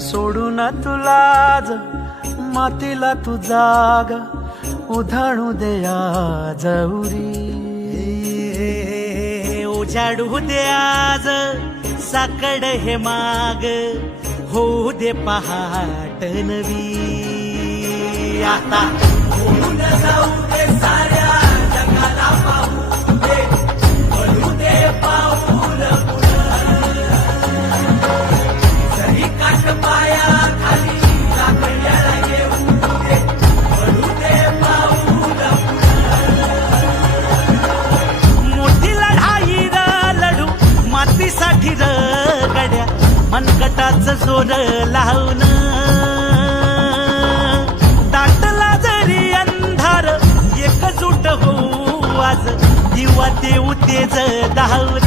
सोडून तुला ज मातीला तू जाग उधाणू दे आज उरी. उजाडू दे आज साकड हे माग होऊ दे पहाट नवी. आता होऊन जाऊ दे साऱ्या जगाला पाहू दे पडू दे पाऊल जरी काट पाया खाली लाकड्याला येऊ दे पडू दे पाऊल. मोठी लढाई र लढू मातीसाठी र गड्या मनगटाचं जोर लावून. दाटला जरी अंधार एकजूट होऊ आज दिवा देऊ तेज धावून.